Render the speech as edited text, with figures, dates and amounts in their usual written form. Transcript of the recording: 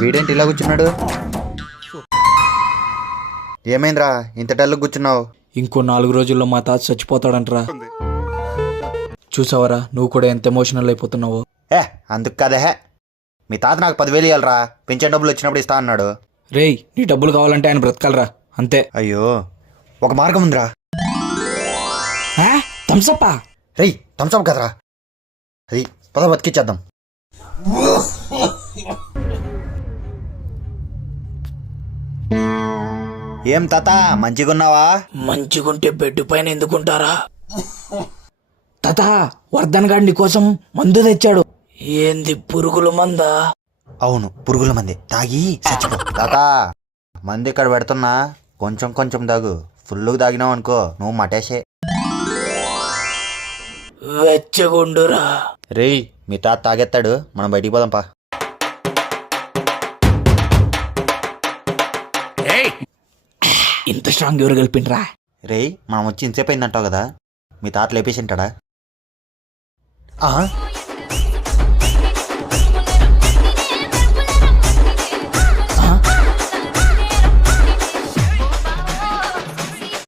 వీడేంటి ఇలా కూర్చున్నాడు? ఏమైందిరా ఇంత డల్లు కూర్చున్నావు? ఇంకో 4 రోజుల్లో మా తాత చచ్చిపోతాడంటరా. చూసావరా నువ్వు కూడా ఎంత ఎమోషనల్ అయిపోతున్నావో. అందుకు కదే మీ తాత నాకు 10,000 ఇవ్వాలరా, పెన్షన్ డబ్బులు వచ్చినప్పుడు ఇస్తా అన్నాడు. రేయ్ నీ డబ్బులు కావాలంటే ఆయన బ్రతకాలరా అంతే. అయ్యో ఒక మార్గం ఉందిరా. థమ్సప్పా? రేయ్ థమ్సప్ కదరా అది, పద బతికిచ్చేద్దాం. ఏం తాత మంచిగున్నావా? మంచిగుంటే బెడ్ పైన ఎందుకుంటారా? తాత వర్ధన్ గాడి నీ కోసం మందు తెచ్చాడు. ఏంది పురుగుల మందా? అవును పురుగుల మంది, తాగి చచ్చిపో. తాత మంది ఇక్కడ పెడుతున్నా, కొంచెం కొంచెం తాగు. ఫుల్గా తాగినావు అనుకో నువ్వు మటేసే. వెచ్చగుండురా. రేయ్ మీ తాత తాగెత్తాడు, మనం బయటికి పోదాంపా. ఇంత స్ట్రాంగ్ ఎవరు కలిపిండ్రా? రేయ్ మనం వచ్చి ఇంతసేపు అయిందంటావు కదా, మీ తాత లేపేసి ఉంటాడా?